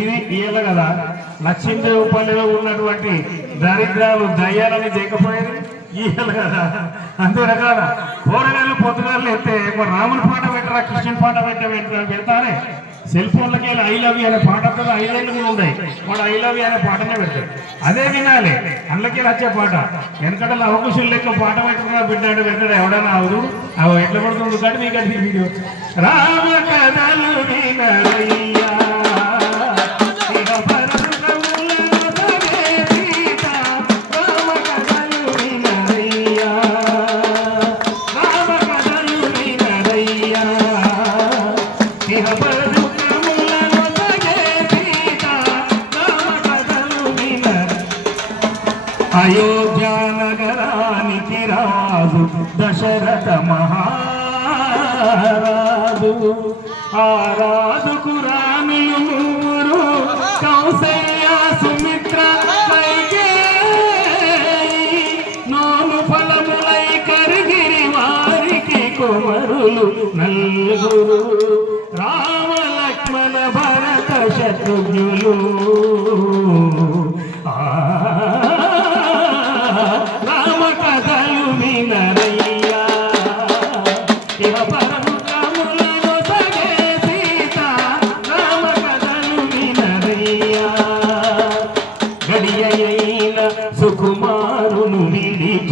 ఇది ఇయ్యాల కదా లక్ష్మీదేవిపల్లిలో ఉన్నటువంటి దరిద్రాలు దయ్యాలని చేయకపోయేది ఇయ్యాలి కదా. అంతేరకాల కూరగాయలు పొద్దుగాలు ఎత్తే రాముని పాట పెట్టరా కృష్ణుని పాట పెడతారే. సెల్ ఫోన్లకి వెళ్ళి ఐ లవ్ యూ అనే పాట 5 ఏళ్ళు కూడా ఉన్నాయి. వాడు ఐ లవ్ యూ అనే పాటనే పెడతాడు. అదే వినాలి అందులోకి వచ్చే పాట. వెనకటలో అవకాశం లెక్క పాట పెట్టుకున్నా పెట్టాడు పెడతాడు ఎవడన్నా అవదు అవి ఎట్లా పడుతుంది కానీ మీకు అది వీడియో రామ కథలు వినరయ్యా అయోధ్య నగరానికి రాజు దశరథ మహారాజు. ఆ రాజుకు రాణులు 3 కౌసల్య సుమిత్ర కైకేయి. నోము ఫలములై కరిగిరి వారికి కుమారులు 4 రామ లక్ష్మణ భరత శత్రుఘ్న